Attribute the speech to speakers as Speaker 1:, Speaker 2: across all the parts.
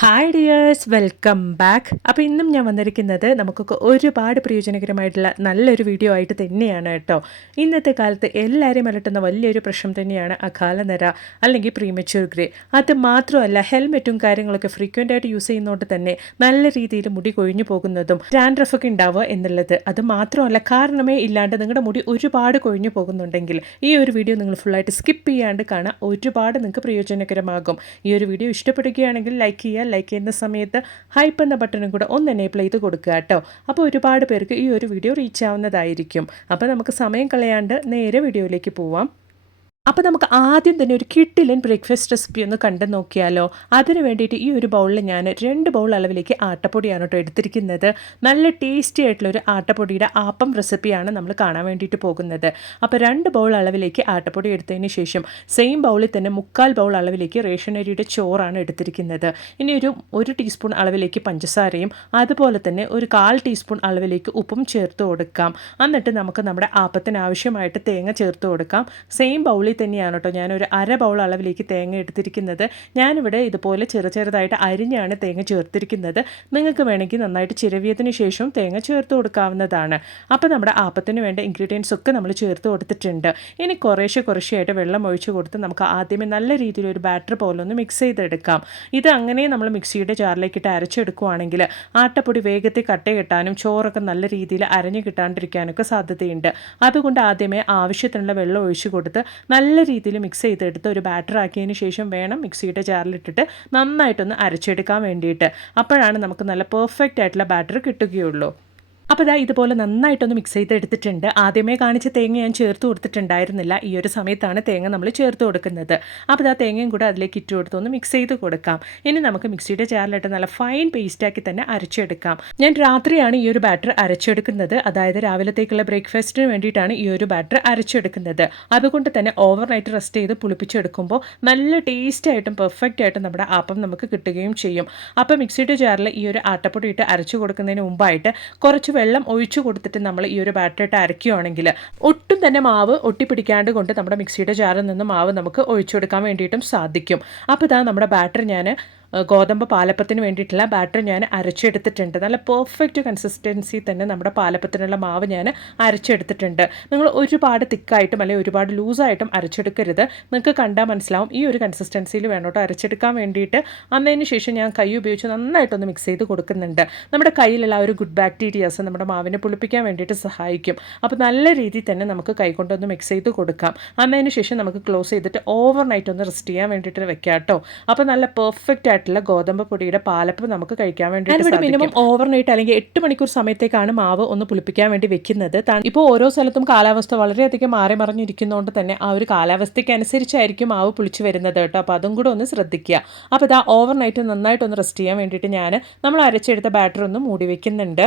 Speaker 1: Hi dears welcome back അപ്പോൾ ഇന്നും ഞാൻ വന്നിരിക്കുന്നത് നമുക്കൊക്കെ ഒരുപാട് പ്രയോജനകരമായിട്ടുള്ള നല്ലൊരു വീഡിയോ ആയിട്ട് തന്നെയാണ് കേട്ടോ. ഇന്നത്തെ കാലത്ത് എല്ലാവരെയും അലട്ടുന്ന വലിയൊരു പ്രശ്നം തന്നെയാണ് അകാലനര അല്ലെങ്കിൽ പ്രീമച്യൂർ ഗ്രേ അത് മാത്രമല്ല ഹെൽമെറ്റും കാര്യങ്ങളൊക്കെ ഫ്രീക്വന്റ് ആയിട്ട് യൂസ് ചെയ്യുന്നതുകൊണ്ട് തന്നെ നല്ല രീതിയിൽ മുടി കൊഴിഞ്ഞു പോകുന്നതും ഒക്കെ ഉണ്ടാവുക എന്നുള്ളത് അത് മാത്രമല്ല കാരണമേ ഇല്ലാണ്ട് നിങ്ങളുടെ മുടി ഒരുപാട് കൊഴിഞ്ഞു പോകുന്നുണ്ടെങ്കിൽ ഈ ഒരു വീഡിയോ നിങ്ങൾ ഫുള്ളായിട്ട് സ്കിപ്പ് ചെയ്യാണ്ട് കാണാൻ ഒരുപാട് നിങ്ങൾക്ക് പ്രയോജനകരമാകും. ഈ ഒരു വീഡിയോ ഇഷ്ടപ്പെടുകയാണെങ്കിൽ ലൈക്ക് ചെയ്യുക ലൈക്ക് ചെയ്യുന്ന സമയത്ത് ഹൈപ്പ് എന്ന ബട്ടണും കൂടെ ഒന്ന് എനേബിൾ ചെയ്ത് കൊടുക്കുക കേട്ടോ. അപ്പോൾ ഒരുപാട് പേർക്ക് ഈ ഒരു വീഡിയോ റീച്ച് ആവുന്നതായിരിക്കും. അപ്പോൾ നമുക്ക് സമയം കളയാണ്ട് നേരെ വീഡിയോയിലേക്ക് പോവാം. അപ്പോൾ നമുക്ക് ആദ്യം തന്നെ ഒരു കിട്ടിലൻ ബ്രേക്ക്ഫാസ്റ്റ് റെസിപ്പി ഒന്ന് കണ്ടു നോക്കിയാലോ? അതിന് വേണ്ടിയിട്ട് ഈ ഒരു ബൗളിൽ ഞാൻ രണ്ട് ബൗൾ അളവിലേക്ക് ആട്ടപ്പൊടിയാണ് കേട്ടോ എടുത്തിരിക്കുന്നത്. നല്ല ടേസ്റ്റി ആയിട്ടുള്ള ഒരു ആട്ടപ്പൊടിയുടെ ആപ്പം റെസിപ്പിയാണ് നമ്മൾ കാണാൻ വേണ്ടിയിട്ട് പോകുന്നത്. അപ്പോൾ രണ്ട് ബൗൾ അളവിലേക്ക് ആട്ടപ്പൊടി എടുത്തതിന് ശേഷം സെയിം ബൗളിൽ തന്നെ മുക്കാൽ ബൗൾ അളവിലേക്ക് റേഷൻ അരിയുടെ ചോറാണ് എടുത്തിരിക്കുന്നത്. ഇനി ഒരു ഒരു ടീസ്പൂൺ അളവിലേക്ക് പഞ്ചസാരയും അതുപോലെ തന്നെ ഒരു കാൽ ടീസ്പൂൺ അളവിലേക്ക് ഉപ്പും ചേർത്ത് കൊടുക്കാം. എന്നിട്ട് നമുക്ക് നമ്മുടെ ആപ്പത്തിന് ആവശ്യമായിട്ട് തേങ്ങ ചേർത്ത് കൊടുക്കാം. സെയിം ബൗളിൽ തന്നെയാണ് കേട്ടോ. ഞാനൊരു അര ബൗൾ അളവിലേക്ക് തേങ്ങ എടുത്തിരിക്കുന്നത്. ഞാനിവിടെ ഇതുപോലെ ചെറു ചെറുതായിട്ട് അരിഞ്ഞാണ് തേങ്ങ ചേർത്തിരിക്കുന്നത്. നിങ്ങൾക്ക് വേണമെങ്കിൽ നന്നായിട്ട് ചിരവിയതിന് ശേഷം തേങ്ങ ചേർത്ത് കൊടുക്കാവുന്നതാണ്. അപ്പോൾ നമ്മുടെ ആപ്പത്തിന് വേണ്ട ഇൻഗ്രീഡിയൻസ് ഒക്കെ നമ്മൾ ചേർത്ത് കൊടുത്തിട്ടുണ്ട്. ഇനി കുറേശ്ശെ കുറേശ്ശെയായിട്ട് വെള്ളം ഒഴിച്ച് കൊടുത്ത് നമുക്ക് ആദ്യമേ നല്ല രീതിയിൽ ഒരു ബാറ്റർ പോലെ ഒന്ന് മിക്സ് ചെയ്തെടുക്കാം. ഇത് അങ്ങനെ നമ്മൾ മിക്സിയുടെ ജാറിലേക്കിട്ട് അരച്ചെടുക്കുവാണെങ്കിൽ ആട്ടപ്പൊടി വേഗത്തിൽ കട്ട കിട്ടാനും ചോറൊക്കെ നല്ല രീതിയിൽ അരഞ്ഞു കിട്ടാണ്ടിരിക്കാനൊക്കെ സാധ്യതയുണ്ട്. അതുകൊണ്ട് ആദ്യമേ ആവശ്യത്തിനുള്ള വെള്ളം ഒഴിച്ച് കൊടുത്ത് നല്ല നല്ല രീതിയിൽ മിക്സ് ചെയ്തെടുത്ത് ഒരു ബാറ്റർ ആക്കിയതിന് ശേഷം വേണം മിക്സിയുടെ ജാറിലിട്ടിട്ട് നന്നായിട്ടൊന്ന് അരച്ചെടുക്കാൻ വേണ്ടിയിട്ട്. അപ്പോഴാണ് നമുക്ക് നല്ല പെർഫെക്റ്റ് ആയിട്ടുള്ള ബാറ്റർ കിട്ടുകയുള്ളൂ. അപ്പോൾ ഇതാ ഇതുപോലെ നന്നായിട്ടൊന്ന് മിക്സ് ചെയ്ത് എടുത്തിട്ടുണ്ട് ആദ്യമേ കാണിച്ച തേങ്ങ ഞാൻ ചേർത്ത് കൊടുത്തിട്ടുണ്ടായിരുന്നില്ല. ഈ ഒരു സമയത്താണ് തേങ്ങ നമ്മൾ ചേർത്ത് കൊടുക്കുന്നത്. അപ്പോൾ ഇതാ തേങ്ങയും കൂടെ അതിലേക്ക് ഇട്ട് കൊടുത്തൊന്ന് മിക്സ് ചെയ്ത് കൊടുക്കാം. ഇനി നമുക്ക് മിക്സിയുടെ ജാറിലിട്ട് നല്ല ഫൈൻ പേസ്റ്റാക്കി തന്നെ അരച്ചെടുക്കാം. ഞാൻ രാത്രിയാണ് ഈ ഒരു ബാറ്റർ അരച്ചെടുക്കുന്നത്. അതായത് രാവിലത്തേക്കുള്ള ബ്രേക്ക്ഫാസ്റ്റിന് വേണ്ടിയിട്ടാണ് ഈ ഒരു ബാറ്റർ അരച്ചെടുക്കുന്നത്. അതുകൊണ്ട് തന്നെ ഓവർനൈറ്റ് റെസ്റ്റ് ചെയ്ത് പുളിപ്പിച്ചെടുക്കുമ്പോൾ നല്ല ടേസ്റ്റ് ആയിട്ടും പെർഫെക്റ്റ് ആയിട്ടും നമ്മുടെ ആപ്പം നമുക്ക് കിട്ടുകയും ചെയ്യും. അപ്പോൾ മിക്സിയുടെ ജാറിൽ ഈ ഒരു ആട്ടപ്പൊടി ഇട്ട് അരച്ചു കൊടുക്കുന്നതിന് മുമ്പായിട്ട് കുറച്ച് വെള്ളം ഒഴിച്ചു കൊടുത്തിട്ട് നമ്മൾ ഈ ഒരു ബാറ്റർ ഇട്ട് അരയ്ക്കുകയാണെങ്കിൽ ഒട്ടും തന്നെ മാവ് ഒട്ടിപ്പിടിക്കാണ്ട് കൊണ്ട് നമ്മുടെ മിക്സിയുടെ ജാറിൽ നിന്ന് മാവ് നമുക്ക് ഒഴിച്ചു കൊടുക്കാൻ വേണ്ടിയിട്ടും സാധിക്കും. അപ്പോൾ ഇതാ നമ്മുടെ ബാറ്റർ ഞാൻ ഗോതമ്പ് പാലപ്പത്തിന് വേണ്ടിയിട്ടുള്ള ബാറ്റർ ഞാൻ അരച്ചെടുത്തിട്ടുണ്ട്. നല്ല പെർഫെക്റ്റ് കൺസിസ്റ്റൻസി തന്നെ നമ്മുടെ പാലപ്പത്തിനുള്ള മാവ് ഞാൻ അരച്ചെടുത്തിട്ടുണ്ട്. നിങ്ങൾ ഒരുപാട് തിക്കായിട്ടും അല്ലെങ്കിൽ ഒരുപാട് ലൂസായിട്ടും അരച്ചെടുക്കരുത്. നിങ്ങൾക്ക് കണ്ടാൽ മനസ്സിലാവും ഈ ഒരു കൺസിസ്റ്റൻസിയിൽ വേണം കേട്ടോ അരച്ചെടുക്കാൻ വേണ്ടിയിട്ട്. അന്നതിന് ശേഷം ഞാൻ കൈ ഉപയോഗിച്ച് നന്നായിട്ടൊന്ന് മിക്സ് ചെയ്ത് കൊടുക്കുന്നുണ്ട്. നമ്മുടെ കയ്യിലുള്ള ഒരു ഗുഡ് ബാക്ടീരിയാസ് നമ്മുടെ മാവിനെ പുളിപ്പിക്കാൻ വേണ്ടിയിട്ട് സഹായിക്കും. അപ്പോൾ നല്ല രീതിയിൽ തന്നെ നമുക്ക് കൈ കൊണ്ടൊന്ന് മിക്സ് ചെയ്ത് കൊടുക്കാം. അന്നതിന് ശേഷം നമുക്ക് ക്ലോസ് ചെയ്തിട്ട് ഓവർ നൈറ്റ് ഒന്ന് റെസ്റ്റ് ചെയ്യാൻ വേണ്ടിയിട്ട് വെക്കാം കേട്ടോ അപ്പോൾ നല്ല പെർഫെക്റ്റ് ആയിട്ടുള്ള ഗോതമ്പ് പൊടിയുടെ പാലപ്പം നമുക്ക് കഴിക്കാൻ വേണ്ടി മിനിമം ഓവർനൈറ്റ് അല്ലെങ്കിൽ എട്ട് മണിക്കൂർ സമയത്തേക്കാണ് മാവ് ഒന്ന് പുളിപ്പിക്കാൻ വേണ്ടി വെക്കുന്നത്. ഇപ്പോൾ ഓരോ സ്ഥലത്തും കാലാവസ്ഥ വളരെയധികം മാറി മറിഞ്ഞിരിക്കുന്നതുകൊണ്ട് തന്നെ ആ ഒരു കാലാവസ്ഥയ്ക്ക് അനുസരിച്ചായിരിക്കും മാവ് പുളിച്ചു വരുന്നത് കേട്ടോ. അപ്പോൾ അതും കൂടെ ഒന്ന് ശ്രദ്ധിക്കുക. അപ്പോൾ ഇതാ ഓവർനൈറ്റ് നന്നായിട്ടൊന്ന് റെസ്റ്റ് ചെയ്യാൻ വേണ്ടിയിട്ട് ഞാൻ നമ്മൾ അരച്ചെടുത്ത ബാറ്റർ ഒന്ന് മൂടി വെക്കുന്നുണ്ട്.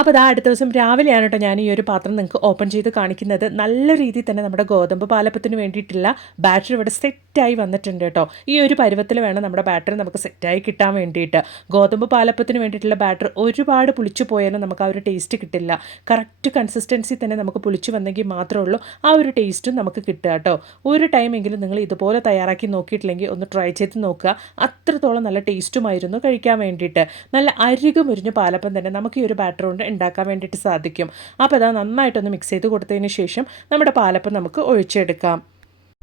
Speaker 1: അപ്പോൾ അതാ അടുത്ത ദിവസം രാവിലെയാണ് കേട്ടോ ഞാൻ ഈ ഒരു പാത്രം നിങ്ങൾക്ക് ഓപ്പൺ ചെയ്ത് കാണിക്കുന്നത്. നല്ല രീതിയിൽ തന്നെ നമ്മുടെ ഗോതമ്പ് പാലപ്പത്തിന് വേണ്ടിയിട്ടുള്ള ബാറ്ററി ഇവിടെ സെറ്റായി വന്നിട്ടുണ്ട് കേട്ടോ ഈ ഒരു പരുവത്തിൽ വേണം നമ്മുടെ ബാറ്ററി നമുക്ക് സെറ്റായി കിട്ടാൻ വേണ്ടിയിട്ട്. ഗോതമ്പ് പാലപ്പത്തിന് വേണ്ടിയിട്ടുള്ള ബാറ്റർ ഒരുപാട് പുളിച്ചു പോയാലും നമുക്ക് ആ ഒരു ടേസ്റ്റ് കിട്ടില്ല. കറക്റ്റ് കൺസിസ്റ്റൻസി തന്നെ നമുക്ക് പുളിച്ചു വന്നെങ്കിൽ മാത്രമേ ഉള്ളൂ. ആ ഒരു ടേസ്റ്റും നമുക്ക് കിട്ടുക കേട്ടോ ഒരു ടൈമെങ്കിലും നിങ്ങൾ ഇതുപോലെ തയ്യാറാക്കി നോക്കിയിട്ടില്ലെങ്കിൽ ഒന്ന് ട്രൈ ചെയ്ത് നോക്കുക. അത്രത്തോളം നല്ല ടേസ്റ്റുമായിരുന്നു കഴിക്കാൻ വേണ്ടിയിട്ട്. നല്ല അരികു മുരിഞ്ഞ പാലപ്പം തന്നെ നമുക്ക് ഈ ഒരു ബാറ്റർ കൊണ്ട് ഉണ്ടാക്കാൻ വേണ്ടിയിട്ട് സാധിക്കും. അപ്പോൾ അതാ നന്നായിട്ടൊന്ന് മിക്സ് ചെയ്ത് കൊടുത്തതിന് ശേഷം നമ്മുടെ പാലപ്പം നമുക്ക് ഒഴിച്ചെടുക്കാം.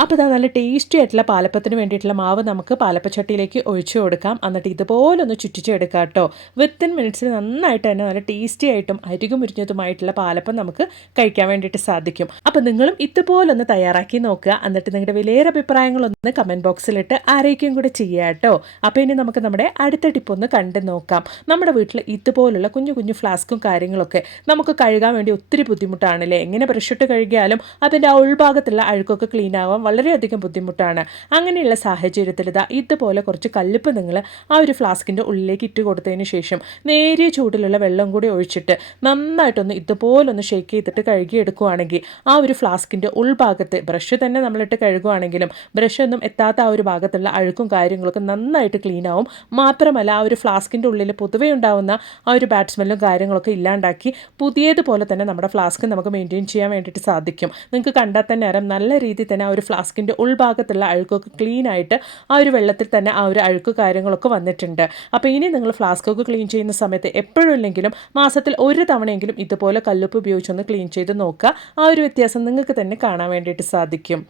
Speaker 1: അപ്പോൾ ഇതാ നല്ല ടേസ്റ്റി ആയിട്ടുള്ള പാലപ്പത്തിന് വേണ്ടിയിട്ടുള്ള മാവ് നമുക്ക് പാലപ്പച്ചട്ടിയിലേക്ക് ഒഴിച്ചു കൊടുക്കാം. എന്നിട്ട് ഇതുപോലെ ഒന്ന് ചുറ്റിച്ചെടുക്കാം കേട്ടോ. വിത്തിൻ മിനിറ്റ്സിൽ നന്നായിട്ട് തന്നെ നല്ല ടേസ്റ്റി ആയിട്ടും അരികും മുരിഞ്ഞതുമായിട്ടുള്ള പാലപ്പം നമുക്ക് കഴിക്കാൻ വേണ്ടിയിട്ട് സാധിക്കും. അപ്പോൾ നിങ്ങളും ഇതുപോലൊന്ന് തയ്യാറാക്കി നോക്കുക. എന്നിട്ട് നിങ്ങളുടെ വിലയേറെ അഭിപ്രായങ്ങളൊന്ന് കമന്റ് ബോക്സിലിട്ട് ആരേക്കും കൂടെ ചെയ്യുക കേട്ടോ. അപ്പോൾ ഇനി നമുക്ക് നമ്മുടെ അടുത്ത ടിപ്പൊന്ന് കണ്ടു നോക്കാം. നമ്മുടെ വീട്ടിൽ ഇതുപോലുള്ള കുഞ്ഞു കുഞ്ഞു ഫ്ലാസ്കും കാര്യങ്ങളൊക്കെ നമുക്ക് കഴുകാൻ വേണ്ടി ഒത്തിരി ബുദ്ധിമുട്ടാണല്ലേ എങ്ങനെ ബ്രഷിട്ട് കഴുകിയാലും അതിന്റെ ആ ഉൾഭാഗത്തുള്ള അഴുക്കൊക്കെ ക്ലീൻ ആവാൻ വളരെയധികം ബുദ്ധിമുട്ടാണ്. അങ്ങനെയുള്ള സാഹചര്യത്തിൽ ഇതാ ഇതുപോലെ കുറച്ച് കല്ലുപ്പ് നിങ്ങൾ ആ ഒരു ഫ്ലാസ്കിന്റെ ഉള്ളിലേക്ക് ഇട്ട് കൊടുത്തതിന് ശേഷം നേരിയ ചൂടിലുള്ള വെള്ളം കൂടി ഒഴിച്ചിട്ട് നന്നായിട്ടൊന്ന് ഇതുപോലൊന്ന് ഷേക്ക് ചെയ്തിട്ട് കഴുകിയെടുക്കുകയാണെങ്കിൽ ആ ഒരു ഫ്ലാസ്കിന്റെ ഉൾഭാഗത്ത് ബ്രഷ് തന്നെ നമ്മളിട്ട് കഴുകുകയാണെങ്കിലും ബ്രഷൊന്നും എത്താത്ത ആ ഒരു ഭാഗത്തുള്ള അഴുക്കും കാര്യങ്ങളൊക്കെ നന്നായിട്ട് ക്ലീൻ ആവും. മാത്രമല്ല ആ ഒരു ഫ്ലാസ്കിന്റെ ഉള്ളിൽ പൊതുവേ ഉണ്ടാവുന്ന ആ ഒരു ബാറ്റ്സ്മെല്ലും കാര്യങ്ങളൊക്കെ ഇല്ലാണ്ടാക്കി പുതിയതുപോലെ തന്നെ നമ്മുടെ ഫ്ലാസ്ക് നമുക്ക് മെയിന്റെയിൻ ചെയ്യാൻ വേണ്ടിയിട്ട് സാധിക്കും. നിങ്ങൾക്ക് കണ്ടാൽ തന്നെ അറിയാം നല്ല രീതിയിൽ തന്നെ ആ ഒരു ഫ്ലാസ്കിന്റെ ഉൾഭാഗത്തുള്ള അഴുക്കൊക്കെ ക്ലീൻ ആയിട്ട് ആ ഒരു വെള്ളത്തിൽ തന്നെ ആ ഒരു അഴുക്ക് കാര്യങ്ങളൊക്കെ വന്നിട്ടുണ്ട്. അപ്പോൾ ഇനി നിങ്ങൾ ഫ്ലാസ്കൊക്കെ ക്ലീൻ ചെയ്യുന്ന സമയത്ത് എപ്പോഴും ഇല്ലെങ്കിലും മാസത്തിൽ ഒരു തവണയെങ്കിലും ഇതുപോലെ കല്ലുപ്പ് ഉപയോഗിച്ചൊന്ന് ക്ലീൻ ചെയ്ത് നോക്കുക. ആ ഒരു വ്യത്യാസം നിങ്ങൾക്ക് തന്നെ കാണാൻ വേണ്ടിയിട്ട് സാധിക്കും.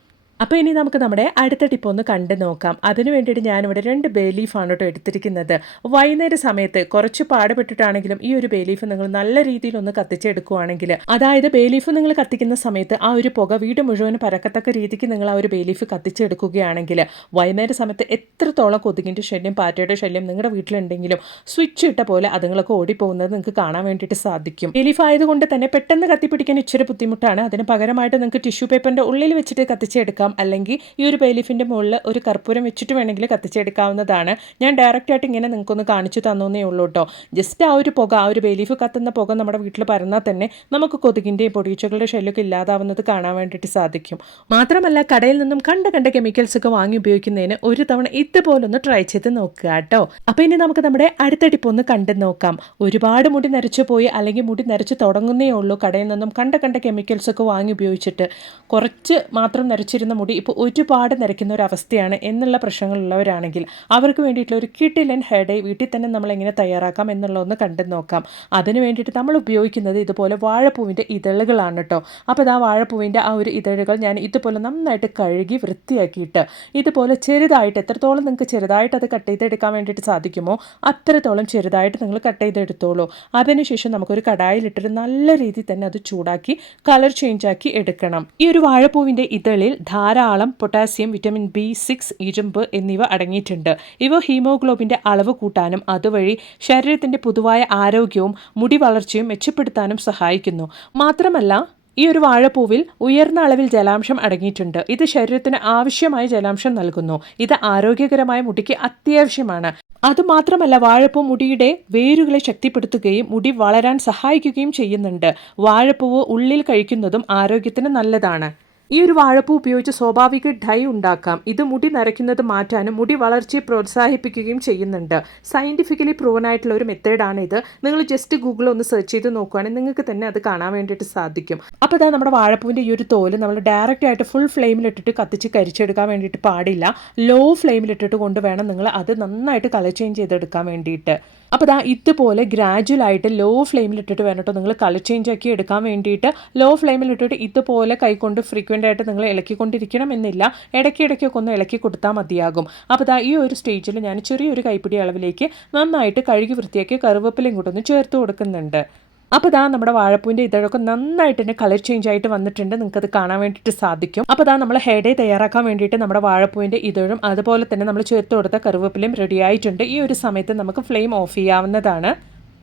Speaker 1: അപ്പോൾ ഇനി നമുക്ക് നമ്മുടെ അടുത്ത ടിപ്പ് ഒന്ന് കണ്ടു നോക്കാം. അതിന് വേണ്ടിയിട്ട് ഞാനിവിടെ രണ്ട് ബേ ലീഫാണ് കേട്ടോ എടുത്തിരിക്കുന്നത്. വൈകുന്നേര സമയത്ത് കുറച്ച് പാടുപെട്ടിട്ടാണെങ്കിലും ഈ ഒരു ബേ ലീഫ് നിങ്ങൾ നല്ല രീതിയിൽ ഒന്ന് കത്തിച്ചെടുക്കുകയാണെങ്കിൽ അതായത് ബേ ലീഫ് നിങ്ങൾ കത്തിക്കുന്ന സമയത്ത് ആ ഒരു പുക വീട് മുഴുവൻ പരക്കത്തക്ക രീതിക്ക് നിങ്ങൾ ആ ഒരു ബേ ലീഫ് കത്തിച്ചെടുക്കുകയാണെങ്കിൽ വൈകുന്നേര സമയത്ത് എത്രത്തോളം കൊതുകിന്റെ ശല്യം പാറ്റയുടെ ശല്യം നിങ്ങളുടെ വീട്ടിലുണ്ടെങ്കിലും സ്വിച്ച് ഇട്ട പോലെ അതുങ്ങളൊക്കെ ഓടിപ്പോകുന്നത് നിങ്ങൾക്ക് കാണാൻ വേണ്ടിയിട്ട് സാധിക്കും. ബേ ലീഫ് ആയതുകൊണ്ട് തന്നെ പെട്ടെന്ന് കത്തിപ്പിടിക്കാൻ ഇച്ചിരി ബുദ്ധിമുട്ടാണ്. അതിന് പകരമായിട്ട് നിങ്ങൾക്ക് ടിഷ്യൂ പേപ്പറിന്റെ ഉള്ളിൽ വെച്ചിട്ട് കത്തിച്ചെടുക്കാം. അല്ലെങ്കിൽ ഈ ഒരു ബേലീഫിന്റെ മുകളിൽ ഒരു കർപ്പൂരം വെച്ചിട്ട് വേണമെങ്കിൽ കത്തിച്ചെടുക്കാവുന്നതാണ്. ഞാൻ ഡയറക്റ്റ് ആയിട്ട് ഇങ്ങനെ നിങ്ങൾക്കൊന്ന് കാണിച്ചു തന്നേ ഉള്ളൂ കേട്ടോ ജസ്റ്റ് ആ ഒരു പുക ആ ഒരു ബേലീഫ് കത്തുന്ന പുക നമ്മുടെ വീട്ടിൽ പരന്നാൽ തന്നെ നമുക്ക് കൊതുകിന്റെയും പൊടിയച്ചകളുടെ ശല്യമൊക്കെ ഇല്ലാതാവുന്നത് കാണാൻ വേണ്ടിയിട്ട് സാധിക്കും. മാത്രമല്ല കടയിൽ നിന്നും കണ്ട കണ്ട കെമിക്കൽസ് ഒക്കെ വാങ്ങി ഉപയോഗിക്കുന്നതിന് ഒരു തവണ ഇതുപോലൊന്ന് ട്രൈ ചെയ്ത് നോക്കുക കേട്ടോ അപ്പോൾ ഇനി നമുക്ക് നമ്മുടെ അടുത്ത ടിപ്പ് ഒന്ന് കണ്ടു നോക്കാം. ഒരുപാട് മുടി നരച്ചു പോയി അല്ലെങ്കിൽ മുടി നരച്ച് തുടങ്ങുന്നേ ഉള്ളൂ കടയിൽ നിന്നും കണ്ട കണ്ട കെമിക്കൽസ് ഒക്കെ വാങ്ങി ഉപയോഗിച്ചിട്ട്. കുറച്ച് മാത്രം നരച്ചിരുന്ന മുടി ഇപ്പോൾ ഒരുപാട് നരയ്ക്കുന്ന ഒരു അവസ്ഥയാണ് എന്നുള്ള പ്രശ്നങ്ങളുള്ളവരാണെങ്കിൽ അവർക്ക് വേണ്ടിയിട്ടുള്ള ഒരു കിട്ടിലൻ ഹെയർ വീട്ടിൽ തന്നെ നമ്മൾ എങ്ങനെ തയ്യാറാക്കാം എന്നുള്ളതൊന്ന് കണ്ടു നോക്കാം. അതിന് വേണ്ടിയിട്ട് നമ്മൾ ഉപയോഗിക്കുന്നത് ഇതുപോലെ വാഴപ്പൂവിന്റെ ഇതളുകളാണ് കേട്ടോ അപ്പോൾ ഇതാ വാഴപ്പൂവിന്റെ ആ ഒരു ഇതളുകൾ ഞാൻ ഇതുപോലെ നന്നായിട്ട് കഴുകി വൃത്തിയാക്കിയിട്ട് ഇതുപോലെ ചെറുതായിട്ട് എത്രത്തോളം നിങ്ങൾക്ക് ചെറുതായിട്ട് അത് കട്ട് ചെയ്തെടുക്കാൻ വേണ്ടിയിട്ട് സാധിക്കുമോ അത്രത്തോളം ചെറുതായിട്ട് നിങ്ങൾ കട്ട് ചെയ്തെടുത്തോളൂ. അതിനുശേഷം നമുക്കൊരു കടായിലിട്ടിട്ട് നല്ല രീതിയിൽ തന്നെ അത് ചൂടാക്കി കളർ ചേഞ്ച് ആക്കി എടുക്കണം. ഈ ഒരു വാഴപ്പൂവിന്റെ ഇതളിൽ ധാരാളം പൊട്ടാസ്യം വിറ്റമിൻ ബി സിക്സ് ഇരുമ്പ് എന്നിവ അടങ്ങിയിട്ടുണ്ട്. ഇവ ഹീമോഗ്ലോബിന്റെ അളവ് കൂട്ടാനും അതുവഴി ശരീരത്തിന്റെ പൊതുവായ ആരോഗ്യവും മുടി വളർച്ചയും മെച്ചപ്പെടുത്താനും സഹായിക്കുന്നു. മാത്രമല്ല ഈ ഒരു വാഴപ്പൂവിൽ ഉയർന്ന അളവിൽ ജലാംശം അടങ്ങിയിട്ടുണ്ട്. ഇത് ശരീരത്തിന് ആവശ്യമായ ജലാംശം നൽകുന്നു. ഇത് ആരോഗ്യകരമായ മുടിക്ക് അത്യാവശ്യമാണ്. അതുമാത്രമല്ല വാഴപ്പൂ മുടിയുടെ വേരുകളെ ശക്തിപ്പെടുത്തുകയും മുടി വളരാൻ സഹായിക്കുകയും ചെയ്യുന്നുണ്ട്. വാഴപ്പൂവ് ഉള്ളിൽ കഴിക്കുന്നതും ആരോഗ്യത്തിന് നല്ലതാണ്. ഈ ഒരു വാഴപ്പൂ ഉപയോഗിച്ച് സ്വാഭാവിക ഡൈ ഉണ്ടാക്കാം. ഇത് മുടി നരയ്ക്കുന്നത് മാറ്റാനും മുടി വളർച്ചയെ പ്രോത്സാഹിപ്പിക്കുകയും ചെയ്യുന്നുണ്ട്. സയന്റിഫിക്കലി പ്രൂവൻ ആയിട്ടുള്ള ഒരു മെത്തേഡാണ് ഇത്. നിങ്ങൾ ജസ്റ്റ് ഗൂഗിൾ ഒന്ന് സെർച്ച് ചെയ്ത് നോക്കുകയാണെങ്കിൽ നിങ്ങൾക്ക് തന്നെ അത് കാണാൻ വേണ്ടിയിട്ട് സാധിക്കും. അപ്പോൾ അതാ നമ്മുടെ വാഴപ്പൂവിന്റെ ഈ ഒരു തോൽ നമ്മൾ ഡയറക്റ്റ് ആയിട്ട് ഫുൾ ഫ്ലെയിമിലിട്ടിട്ട് കത്തിച്ച് കരിച്ചെടുക്കാൻ വേണ്ടിയിട്ട് പാടില്ല. ലോ ഫ്ലെയിമിലിട്ടിട്ട് കൊണ്ട് വേണം നിങ്ങൾ അത് നന്നായിട്ട് കളർ ചേഞ്ച് ചെയ്തെടുക്കാൻ വേണ്ടിയിട്ട്. അപ്പോൾ ദാ ഇതുപോലെ ഗ്രാജുവലായിട്ട് ലോ ഫ്ലെയിമിൽ ഇട്ടിട്ട് വേണം നിങ്ങൾ കളർ ചേഞ്ച് ആക്കി എടുക്കാൻ വേണ്ടിയിട്ട്. ലോ ഫ്ലെയിമിൽ ഇട്ടിട്ട് ഇതുപോലെ കൈകൊണ്ട് ഫ്രീക്വന്റ് ആയിട്ട് നിങ്ങൾ ഇളക്കിക്കൊണ്ടിരിക്കണം എന്നില്ല. ഇടയ്ക്ക് ഇടയ്ക്കൊക്കെ ഒന്ന് ഇളക്കി കൊടുത്താൽ മതിയാകും. അപ്പോൾ ദാ ഈ ഒരു സ്റ്റേജിൽ ഞാൻ ചെറിയൊരു കൈപ്പിടി അളവിലേക്ക് നന്നായിട്ട് കഴുകി വൃത്തിയാക്കി കറുവപ്പിലും കൂടെ ഒന്ന് ചേർത്ത് കൊടുക്കുന്നുണ്ട്. അപ്പോൾ ഇതാ നമ്മുടെ വാഴപ്പൂവിന്റെ ഇതഴൊക്കെ നന്നായിട്ട് തന്നെ കളർ ചേഞ്ച് ആയിട്ട് വന്നിട്ടുണ്ട്. നിങ്ങൾക്ക് അത് കാണാൻ വേണ്ടിയിട്ട് സാധിക്കും. അപ്പോൾ ഇതാ നമ്മൾ ഹെയർ തയ്യാറാക്കാൻ വേണ്ടിയിട്ട് നമ്മുടെ വാഴപ്പൂവിന്റെ ഇതഴും അതുപോലെ തന്നെ നമ്മൾ ചേർത്ത് കൊടുത്ത കറിവേപ്പിലയും റെഡി ആയിട്ടുണ്ട്. ഈ ഒരു സമയത്ത് നമുക്ക് ഫ്ലെയിം ഓഫ് ചെയ്യാവുന്നതാണ്.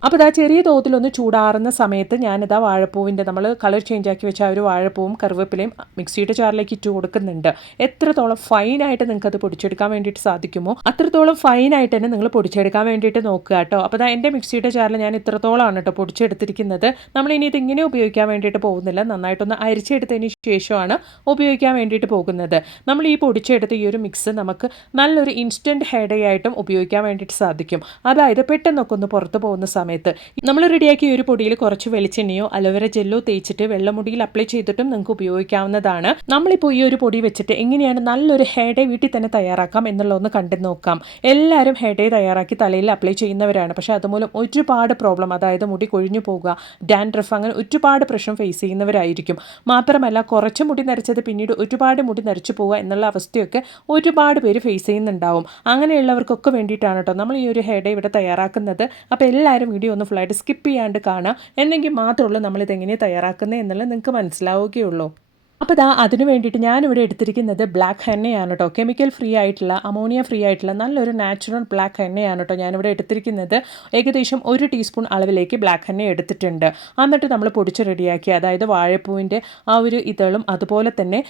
Speaker 1: അപ്പോൾ ഇതാ ചെറിയ തോതിലൊന്ന് ചൂടാറുന്ന സമയത്ത് ഞാനിതാ വാഴപ്പൂവിന്റെ നമ്മൾ കളർ ചേഞ്ച് ആക്കി വെച്ച ആ ഒരു വാഴപ്പൂവും കറിവേപ്പിലയും മിക്സിയുടെ ചാറിലേക്ക് ഇട്ട് കൊടുക്കുന്നുണ്ട്. എത്രത്തോളം ഫൈനായിട്ട് നിങ്ങൾക്ക് അത് പൊടിച്ചെടുക്കാൻ വേണ്ടിയിട്ട് സാധിക്കുമോ? അത്രത്തോളം ഫൈനായിട്ട് തന്നെ നിങ്ങൾ പൊടിച്ചെടുക്കാൻ വേണ്ടിയിട്ട് നോക്കുക കേട്ടോ. അപ്പോൾ ഇതാ എന്റെ മിക്സിയുടെ ചാറിൽ ഞാൻ ഇത്രത്തോളമാണ് കേട്ടോ പൊടിച്ചെടുത്തിരിക്കുന്നത്. നമ്മൾ ഇനി ഇതിങ്ങനെ ഉപയോഗിക്കാൻ വേണ്ടിയിട്ട് പോകുന്നില്ല. നന്നായിട്ടൊന്ന് അരിച്ചെടുത്തതിന് ശേഷമാണ് ഉപയോഗിക്കാൻ വേണ്ടിയിട്ട് പോകുന്നത്. നമ്മൾ ഈ പൊടിച്ചെടുത്ത ഈ ഒരു മിക്സ് നമുക്ക് നല്ലൊരു ഇൻസ്റ്റന്റ് ഹെയർ ആയിട്ടും ഉപയോഗിക്കാൻ വേണ്ടിയിട്ട് സാധിക്കും. അതായത് പെട്ടെന്നൊക്കെ ഒന്ന് പുറത്ത് പോകുന്ന സമയത്ത്. നമ്മൾ റെഡിയാക്കിയ ഒരു പൊടിയിൽ കുറച്ച് വെളിച്ചെണ്ണയോ അലോവേര ജെല്ലോ തേച്ചിട്ട് വെള്ളമുടിയിൽ അപ്ലൈ ചെയ്തിട്ടും നിങ്ങൾക്ക് ഉപയോഗിക്കാവുന്നതാണ്. നമ്മളിപ്പോൾ ഈ ഒരു പൊടി വെച്ചിട്ട് എങ്ങനെയാണ് നല്ലൊരു ഹെയർ ഡേ വീട്ടിൽ തന്നെ തയ്യാറാക്കാം എന്നുള്ളതൊന്ന് കണ്ടു നോക്കാം. എല്ലാവരും ഹെയർ ഡേ തയ്യാറാക്കി തലയിൽ അപ്ലൈ ചെയ്യുന്നവരാണ്. പക്ഷേ അതുമൂലം ഒരുപാട് പ്രോബ്ലം അതായത് മുടി കൊഴിഞ്ഞു പോകുക ഡാൻഡ്രഫ് അങ്ങനെ ഒരുപാട് പ്രശ്നം ഫേസ് ചെയ്യുന്നവരായിരിക്കും. മാത്രമല്ല കുറച്ച് മുടി നരച്ചത് പിന്നീട് ഒരുപാട് മുടി നരച്ചു പോവുക എന്നുള്ള അവസ്ഥയൊക്കെ ഒരുപാട് പേര് ഫേസ് ചെയ്യുന്നുണ്ടാവും. അങ്ങനെയുള്ളവർക്കൊക്കെ വേണ്ടിയിട്ടാണ് കേട്ടോ നമ്മൾ ഈ ഒരു ഹെയർ ഡേ ഇവിടെ തയ്യാറാക്കുന്നത്. അപ്പോൾ എല്ലാവരും വീഡിയോ ഒന്ന് ഫുള്ളായിട്ട് സ്കിപ്പ് ചെയ്യാണ്ട് കാണാം. എന്നെങ്കിൽ മാത്രമുള്ളൂ നമ്മളിത് എങ്ങനെയാണ് തയ്യാറാക്കുന്നത് എന്നുള്ളത് നിങ്ങൾക്ക് മനസ്സിലാവുകയുള്ളൂ. അപ്പോൾ ഇതാ അതിന് വേണ്ടിയിട്ട് ഞാനിവിടെ എടുത്തിരിക്കുന്നത് ബ്ലാക്ക് ഹെണ്ണയാണ് കേട്ടോ കെമിക്കൽ ഫ്രീ ആയിട്ടുള്ള അമോണിയ ഫ്രീ ആയിട്ടുള്ള നല്ലൊരു നാച്ചുറൽ ബ്ലാക്ക് ഹെണ്ണയാണ് കേട്ടോ ഞാനിവിടെ എടുത്തിരിക്കുന്നത്. ഏകദേശം ഒരു ടീസ്പൂൺ അളവിലേക്ക് ബ്ലാക്ക് ഹെണ്ണ എടുത്തിട്ടുണ്ട്. എന്നിട്ട് നമ്മൾ പൊടിച്ച് റെഡിയാക്കി അതായത് വാഴപ്പൂവിന്റെ ആ ഒരു ഇതളും അതുപോലെ തന്നെ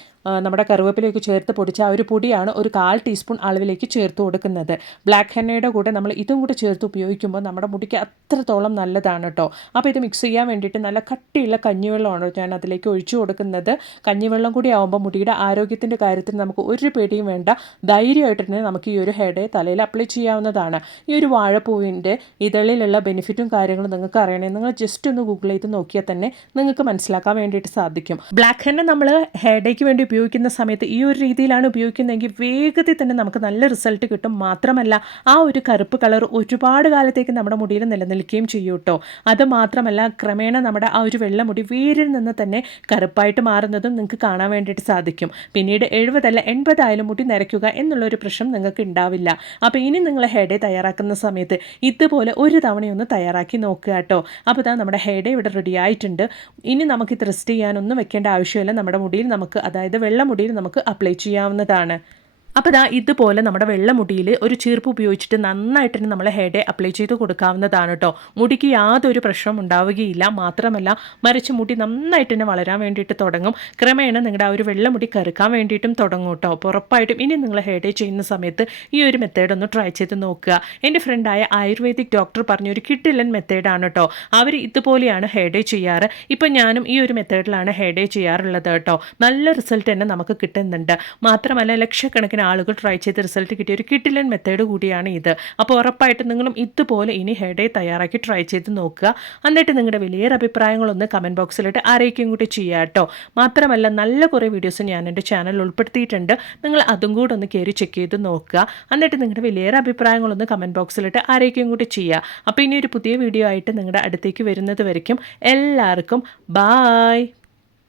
Speaker 1: നമ്മുടെ കറിവേപ്പിലേക്ക് ചേർത്ത് പൊടിച്ച ആ ഒരു പൊടിയാണ് ഒരു കാൽ ടീസ്പൂൺ അളവിലേക്ക് ചേർത്ത് കൊടുക്കുന്നത്. ബ്ലാക്ക് ഹെണ്ണയുടെ കൂടെ നമ്മൾ ഇതും കൂടെ ചേർത്ത് ഉപയോഗിക്കുമ്പോൾ നമ്മുടെ മുടിക്ക് അത്രത്തോളം നല്ലതാണ് കേട്ടോ അപ്പോൾ ഇത് മിക്സ് ചെയ്യാൻ വേണ്ടിയിട്ട് നല്ല കട്ടിയുള്ള കഞ്ഞിവെള്ളമാണ് ഞാൻ അതിലേക്ക് ഒഴിച്ചു കൊടുക്കുന്നത്. കഞ്ഞിവെള്ളം കൂടി ആവുമ്പോൾ മുടിയുടെ ആരോഗ്യത്തിന്റെ കാര്യത്തിൽ നമുക്ക് ഒരു പേടിയും വേണ്ട. ധൈര്യമായിട്ട് തന്നെ നമുക്ക് ഈ ഒരു ഹെഡ് തലയിൽ അപ്ലൈ ചെയ്യാവുന്നതാണ്. ഈ ഒരു വാഴപ്പൂവിന്റെ ഇതളിലുള്ള ബെനിഫിറ്റും കാര്യങ്ങളും നിങ്ങൾക്ക് അറിയണേ നിങ്ങൾ ജസ്റ്റ് ഒന്ന് ഗൂഗിൾ ചെയ്ത് നോക്കിയാൽ തന്നെ നിങ്ങൾക്ക് മനസ്സിലാക്കാൻ വേണ്ടിയിട്ട് സാധിക്കും. ബ്ലാക്ക് ഹെന്നെ നമ്മൾ ഹെഡേക്ക് വേണ്ടി ഉപയോഗിക്കുന്ന സമയത്ത് ഈ ഒരു രീതിയിലാണ് ഉപയോഗിക്കുന്നതെങ്കിൽ വേഗത്തിൽ തന്നെ നമുക്ക് നല്ല റിസൾട്ട് കിട്ടും. മാത്രമല്ല ആ ഒരു കറുപ്പ് കളർ ഒരുപാട് കാലത്തേക്ക് നമ്മുടെ മുടിയിൽ നിലനിൽക്കുകയും ചെയ്യും കേട്ടോ. അത് മാത്രമല്ല ക്രമേണ നമ്മുടെ ആ ഒരു വെള്ളമുടി വേരിൽ നിന്ന് തന്നെ കറുപ്പായിട്ട് മാറുന്നതും നിങ്ങൾക്ക് കാണാൻ വേണ്ടിയിട്ട് സാധിക്കും. പിന്നീട് എഴുപതല്ല എൺപതായാലും മുടി നരയ്ക്കുക എന്നുള്ളൊരു പ്രശ്നം നിങ്ങൾക്ക് ഉണ്ടാവില്ല. അപ്പോൾ ഇനി നിങ്ങൾ ഹെഡ് തയ്യാറാക്കുന്ന സമയത്ത് ഇതുപോലെ ഒരു തവണയൊന്ന് തയ്യാറാക്കി നോക്കുക കേട്ടോ. അപ്പോൾ ഇതാ നമ്മുടെ ഹെഡ് ഇവിടെ റെഡി ആയിട്ടുണ്ട്. ഇനി നമുക്ക് ഇത് റെസ്റ്റ് ചെയ്യാനൊന്നും വെക്കേണ്ട ആവശ്യമില്ല. നമ്മുടെ മുടിയിൽ നമുക്ക് അതായത് വെള്ളമുടിയിൽ നമുക്ക് അപ്ലൈ ചെയ്യാവുന്നതാണ്. അപ്പോൾ ഇതാ ഇതുപോലെ നമ്മുടെ വെള്ളമുടിയിൽ ഒരു ചീർപ്പ് ഉപയോഗിച്ചിട്ട് നന്നായിട്ട് തന്നെ നമ്മൾ ഹെഡ് അപ്ലൈ ചെയ്ത് കൊടുക്കാവുന്നതാണ് കേട്ടോ മുടിക്ക് യാതൊരു പ്രശ്നം ഉണ്ടാവുകയില്ല. മാത്രമല്ല മരച്ച മുടി നന്നായിട്ട് തന്നെ വളരാൻ വേണ്ടിയിട്ട് തുടങ്ങും. ക്രമേണ നിങ്ങളുടെ ആ ഒരു വെള്ളമുടി കറുക്കാൻ വേണ്ടിയിട്ടും തുടങ്ങും കേട്ടോ അപ്പോൾ ഉറപ്പായിട്ടും ഇനി നിങ്ങൾ ഹെഡ് ചെയ്യുന്ന സമയത്ത് ഈ ഒരു മെത്തേഡ് ഒന്ന് ട്രൈ ചെയ്ത് നോക്കുക. എന്റെ ഫ്രണ്ടായ ആയുർവേദിക് ഡോക്ടർ പറഞ്ഞ ഒരു കിട്ടില്ലൻ മെത്തേഡാണ് കേട്ടോ അവർ ഇതുപോലെയാണ് ഹെഡ് ചെയ്യാറ്. ഇപ്പം ഞാനും ഈ ഒരു മെത്തേഡിലാണ് ഹെഡ് ചെയ്യാറുള്ളത് കേട്ടോ നല്ല റിസൾട്ട് തന്നെ നമുക്ക് കിട്ടുന്നുണ്ട്. മാത്രമല്ല ലക്ഷക്കണക്കിന് ആളുകൾ ട്രൈ ചെയ്ത് റിസൾട്ട് കിട്ടിയ ഒരു കിട്ടിലൻ മെത്തേഡ് കൂടിയാണ് ഇത്. അപ്പോൾ ഉറപ്പായിട്ട് നിങ്ങളും ഇതുപോലെ ഇനി ഹെഡേ തയ്യാറാക്കി ട്രൈ ചെയ്ത് നോക്കുക. എന്നിട്ട് നിങ്ങളുടെ വലിയൊരു അഭിപ്രായങ്ങളൊന്ന് കമന്റ് ബോക്സിലിട്ട് അറിയിക്കും കൂടി ചെയ്യുക കേട്ടോ മാത്രമല്ല നല്ല കുറേ വീഡിയോസ് ഞാൻ എന്റെ ചാനലിൽ ഉൾപ്പെടുത്തിയിട്ടുണ്ട്. നിങ്ങൾ അതും കൂടെ ഒന്ന് കയറി ചെക്ക് ചെയ്ത് നോക്കുക. എന്നിട്ട് നിങ്ങളുടെ വലിയൊരു അഭിപ്രായങ്ങളൊന്ന് കമന്റ് ബോക്സിലിട്ട് അറിയിക്കും കൂടി ചെയ്യുക അപ്പോൾ ഇനി ഒരു പുതിയ വീഡിയോ ആയിട്ട് നിങ്ങളുടെ അടുത്തേക്ക് വരുന്നത് വരയ്ക്കും. എല്ലാവർക്കും ബായ്